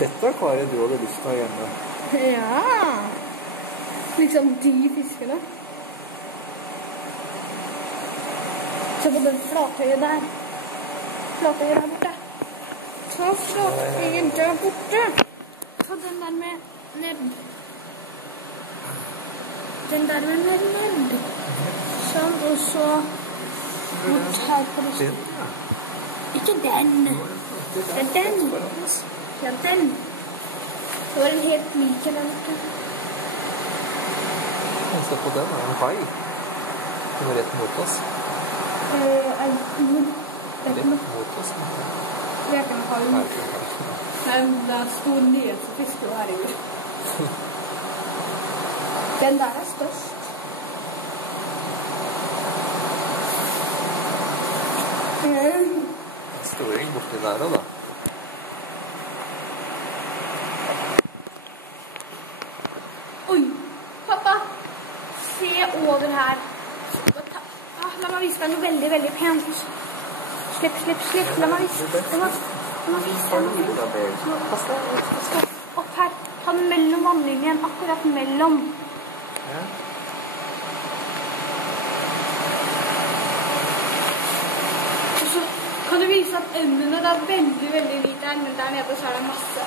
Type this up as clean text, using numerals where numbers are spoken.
Dette akvariet du hadde lyst til å ha hjemme. Ja. Liksom de fiskene. Se på den flatøyet der. Flatøyet der borte. Ta flatøyet der borte. Ta den der med nebb. Den der med nebb. Sånn, og så bort her på det. Den, ja. Ikke den. Det er den. Ja, den. Det var en helt lik en der borte. Se på den, en hai. Den er rett mot oss. Rett mot oss. Det er ikke en hai. Nei, det er stor nye som fisker, herregud. Den der er størst. Storing borti der også, da. Oi, pappa, se over her. La meg vise deg noe veldig, veldig pent. Slipp, la meg vise deg noe. Opp her, ta den mellom vannlinjen, akkurat mellom. Ja. Og så kan du vise at endene er veldig, veldig lite her, men der nede så er det masse.